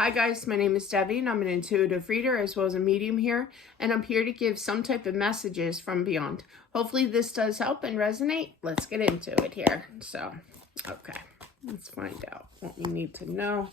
Hi guys, my name is Debbie and I'm an intuitive reader as well as a medium here, and I'm here to give some type of messages from beyond. Hopefully this does help and resonate. Let's get into it here. So, okay, let's find out what we need to know.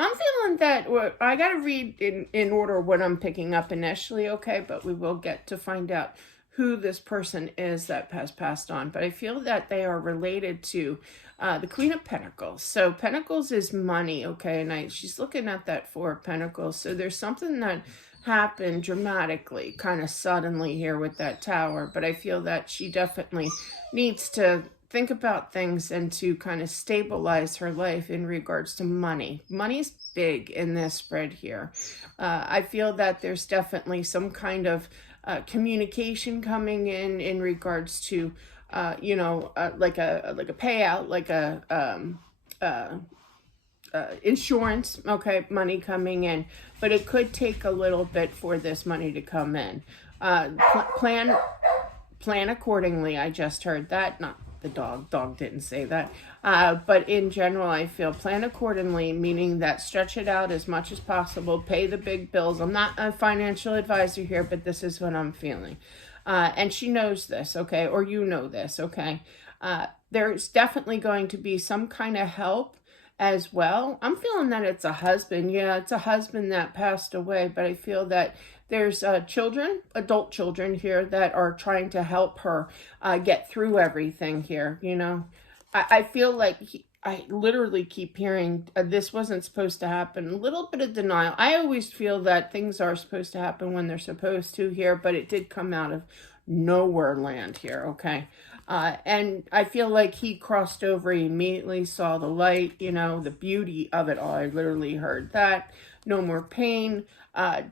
I'm feeling that I got to read in order what I'm picking up initially, okay? But we will get to find out who this person is that has passed on. But I feel that they are related to the Queen of Pentacles. So Pentacles is money, okay? And she's looking at that Four of Pentacles. So there's something that happened dramatically, kind of suddenly here with that Tower. But I feel that she definitely needs to think about things and to kind of stabilize her life in regards to money. Money's big in this spread here. I feel that there's definitely some kind of communication coming in regards to, like a payout, like insurance, okay, money coming in, but it could take a little bit for this money to come in. Plan accordingly. I just heard that. Not the dog didn't say that, but in general I feel plan accordingly, meaning that stretch it out as much as possible, pay the big bills. I'm not a financial advisor here, but this is what I'm feeling, and she knows this, okay, or you know this, okay. There's definitely going to be some kind of help as well. I'm feeling that it's a husband. Yeah, it's a husband that passed away, but I feel that there's children, adult children here that are trying to help her get through everything here, you know. I feel like I literally keep hearing this wasn't supposed to happen. A little bit of denial. I always feel that things are supposed to happen when they're supposed to here, but it did come out of nowhere land here, okay? And I feel like he crossed over, he immediately saw the light, you know, the beauty of it all. I literally heard that. No more pain.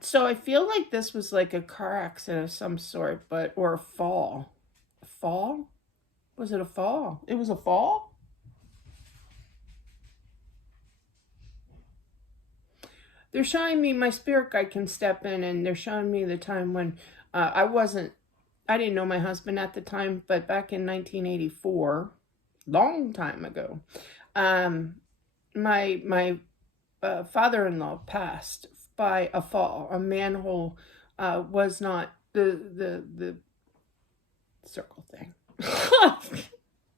So I feel like this was like a car accident of some sort, or a fall. A fall? Was it a fall? It was a fall? They're showing me my spirit guide can step in, and they're showing me the time when I didn't know my husband at the time, but back in 1984, long time ago, my father-in-law passed by a fall. A manhole was not the circle thing.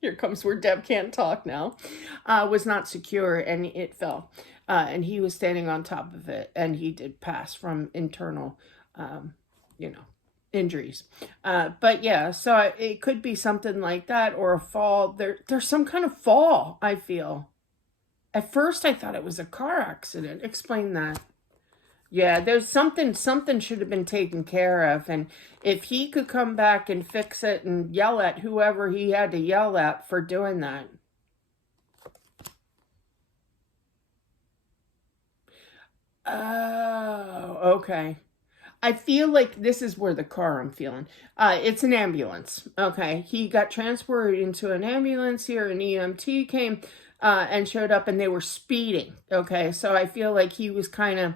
Here comes where Deb can't talk now. Was not secure, and it fell. And he was standing on top of it, and he did pass from internal, injuries. But yeah, so it could be something like that, or a fall. There's some kind of fall, I feel. At first, I thought it was a car accident. Explain that. Yeah, there's something should have been taken care of. And if he could come back and fix it and yell at whoever he had to yell at for doing that. Oh, okay. I feel like this is where the car I'm feeling. It's an ambulance. Okay. He got transported into an ambulance here. An EMT came and showed up, and they were speeding. Okay. So I feel like he was kind of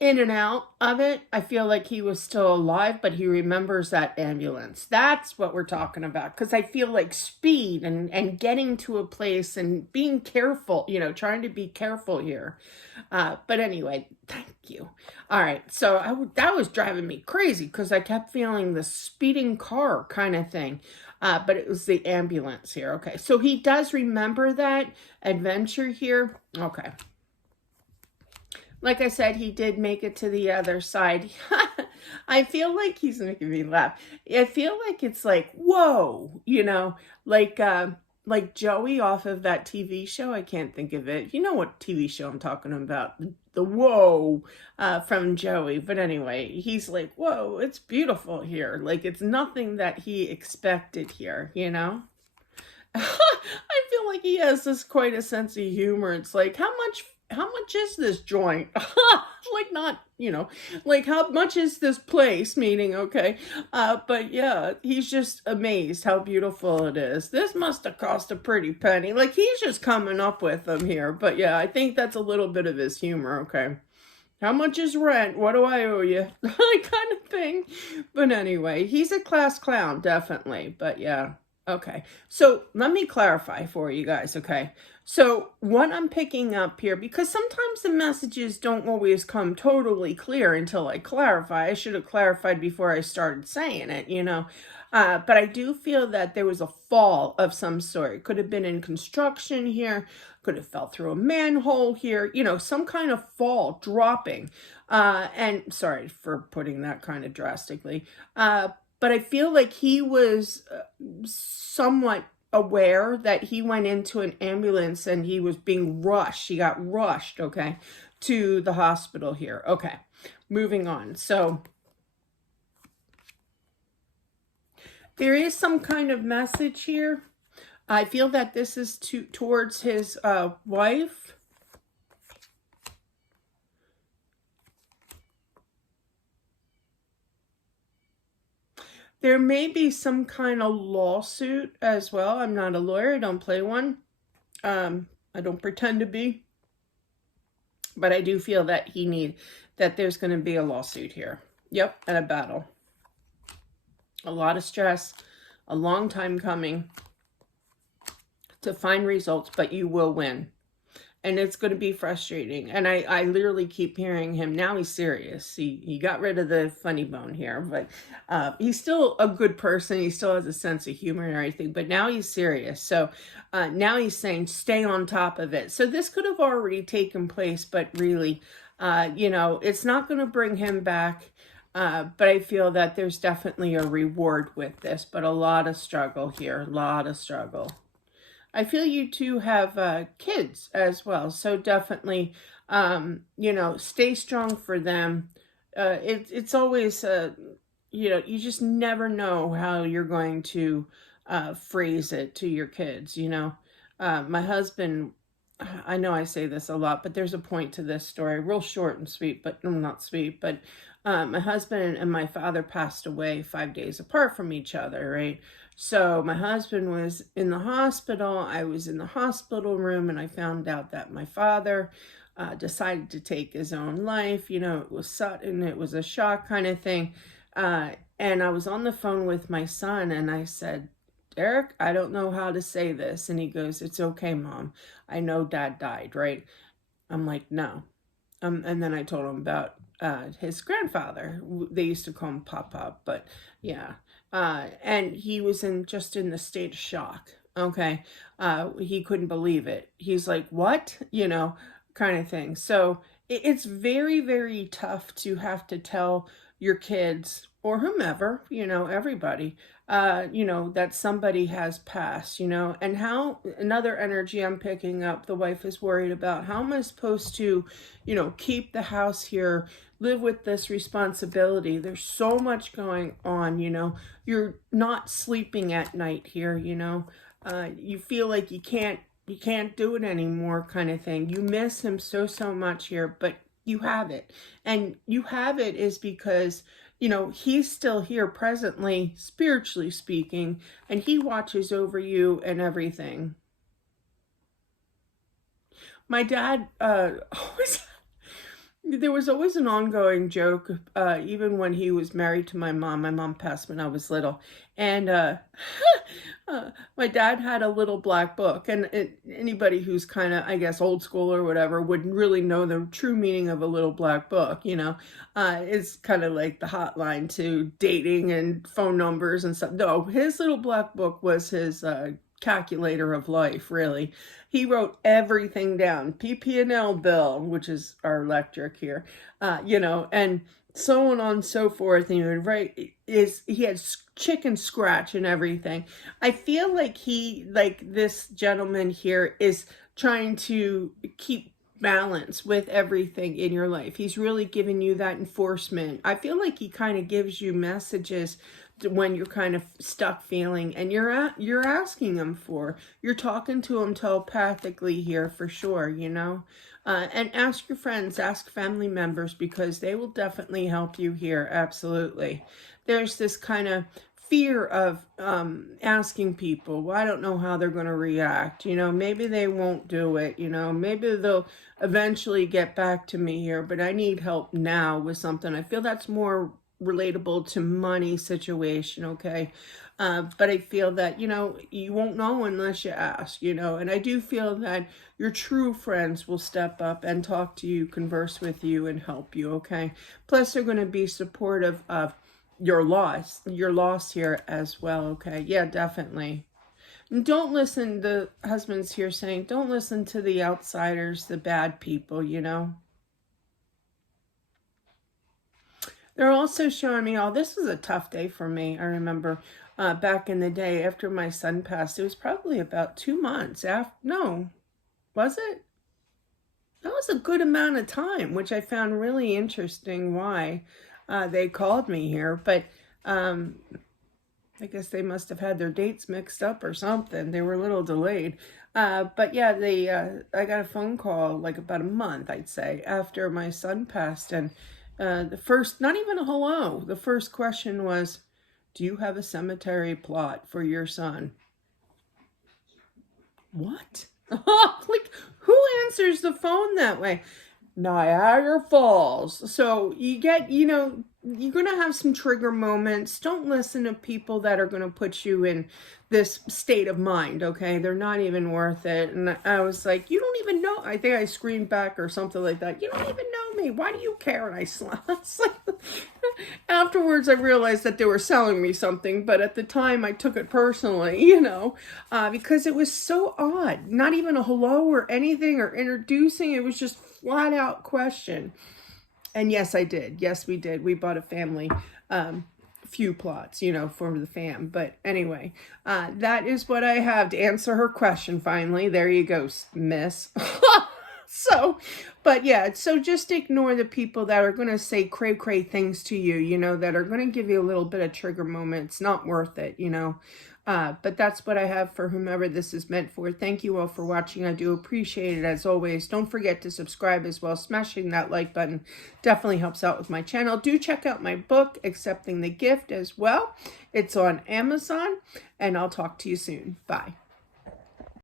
in and out of it. I feel like he was still alive, but he remembers that ambulance. That's what we're talking about. Because I feel like speed and getting to a place and being careful, you know, trying to be careful here. But anyway, thank you. All right. So that was driving me crazy because I kept feeling the speeding car kind of thing. But it was the ambulance here. Okay. So he does remember that adventure here. Okay. Like I said, he did make it to the other side. I feel like he's making me laugh. I feel like it's like, whoa, you know, like Joey off of that TV show. I can't think of it. You know what TV show I'm talking about. The whoa from Joey. But anyway, he's like, whoa, it's beautiful here. Like, it's nothing that he expected here, you know? I feel like he has quite a sense of humor. It's like, how much how much is this joint? Like, not, like, how much is this place? Meaning, okay. But yeah, he's just amazed how beautiful it is. This must have cost a pretty penny. Like, he's just coming up with them here. But yeah, I think that's a little bit of his humor, okay. How much is rent? What do I owe you? Kind of thing. But anyway, he's a class clown, definitely. But yeah, okay. So let me clarify for you guys, okay? So what I'm picking up here, because sometimes the messages don't always come totally clear until I clarify. I should have clarified before I started saying it, But I do feel that there was a fall of some sort. It could have been in construction here, could have fell through a manhole here, some kind of fall, dropping. And sorry for putting that kind of drastically. But I feel like he was somewhat aware that he went into an ambulance and he was being rushed. He got rushed, okay, to the hospital here. Okay, moving on. So there is some kind of message here. I feel that this is towards his wife. There may be some kind of lawsuit as well. I'm not a lawyer. I don't play one. I don't pretend to be. But I do feel that that there's going to be a lawsuit here. Yep, and a battle. A lot of stress. A long time coming to find results, but you will win. And it's going to be frustrating. And I literally keep hearing him. Now he's serious. He got rid of the funny bone here, but he's still a good person. He still has a sense of humor and everything, but now he's serious. So now he's saying, stay on top of it. So this could have already taken place, but really, it's not going to bring him back. But I feel that there's definitely a reward with this, but a lot of struggle here, a lot of struggle. I feel you two have kids as well, so definitely, stay strong for them. It's always, you just never know how you're going to phrase it to your kids, My husband, I know I say this a lot, but there's a point to this story, real short and sweet, but not sweet, but my husband and my father passed away 5 days apart from each other, right? So my husband was in the hospital. I was in the hospital room, and I found out that my father decided to take his own life. It was sudden. It was a shock kind of thing. And I was on the phone with my son, and I said, Derek, I don't know how to say this. And he goes, it's okay, Mom. I know Dad died, right? I'm like, no. And then I told him about his grandfather. They used to call him Pop, but yeah. And he was just in the state of shock. Okay. He couldn't believe it. He's like, what? Kind of thing. So it's very, very tough to have to tell your kids or whomever, everybody, that somebody has passed, and how another energy I'm picking up, the wife is worried about, how am I supposed to, keep the house here, live with this responsibility? There's so much going on, you're not sleeping at night here, you feel like you can't do it anymore kind of thing. You miss him so much here, but you have it. And you have it is because, he's still here presently, spiritually speaking, and he watches over you and everything. My dad there was always an ongoing joke, even when he was married to my mom. My mom passed when I was little. And my dad had a little black book. And anybody who's kind of, I guess, old school or whatever would really know the true meaning of a little black book, It's kind of like the hotline to dating and phone numbers and stuff. No, his little black book was his calculator of life, really. He wrote everything down. PP&L bill, which is our electric here, and so on and so forth. And he would write, he had chicken scratch and everything. I feel like this gentleman here is trying to keep balance with everything in your life. He's really giving you that enforcement. I feel like he kind of gives you messages when you're kind of stuck feeling, and you're asking them for, you're talking to them telepathically here for sure, you know. And ask your friends, ask family members, because they will definitely help you here. Absolutely. There's this kind of fear of asking people. Well, I don't know how they're going to react. You know, maybe they won't do it. You know, maybe they'll eventually get back to me here, but I need help now with something. I feel that's more relatable to money situation, okay? But I feel that, you know, you won't know unless you ask, you know, and I do feel that your true friends will step up and talk to you, converse with you, and help you, okay? Plus, they're going to be supportive of your loss here as well, okay? Yeah, definitely. And don't listen, the husband's here saying, don't listen to the outsiders, the bad people, you know? They're also showing me, oh, this was a tough day for me. I remember back in the day after my son passed, it was probably about 2 months after, no, was it? That was a good amount of time, which I found really interesting why they called me here. But I guess they must have had their dates mixed up or something. They were a little delayed. But yeah, I got a phone call like about a month, I'd say, after my son passed. And the first, not even a hello, the first question was, do you have a cemetery plot for your son? What? Like, who answers the phone that way? Niagara Falls. So you get, you know, you're going to have some trigger moments. Don't listen to people that are going to put you in this state of mind, okay? They're not even worth it. And I was like, you don't even know. I think I screamed back or something like that. You don't even know me. Why do you care? And I slapped. Afterwards, I realized that they were selling me something. But at the time, I took it personally, you know, because it was so odd. Not even a hello or anything or introducing. It was just flat out question. And yes, I did. Yes, we did. We bought a family few plots, you know, for the fam. But anyway, that is what I have to answer her question finally. There you go, miss. So, but yeah, so just ignore the people that are going to say cray things to you, you know, that are going to give you a little bit of trigger moment. It's not worth it, you know. But that's what I have for whomever this is meant for. Thank you all for watching. I do appreciate it as always. Don't forget to subscribe as well. Smashing that like button definitely helps out with my channel. Do check out my book, Accepting the Gift, as well. It's on Amazon, and I'll talk to you soon. Bye.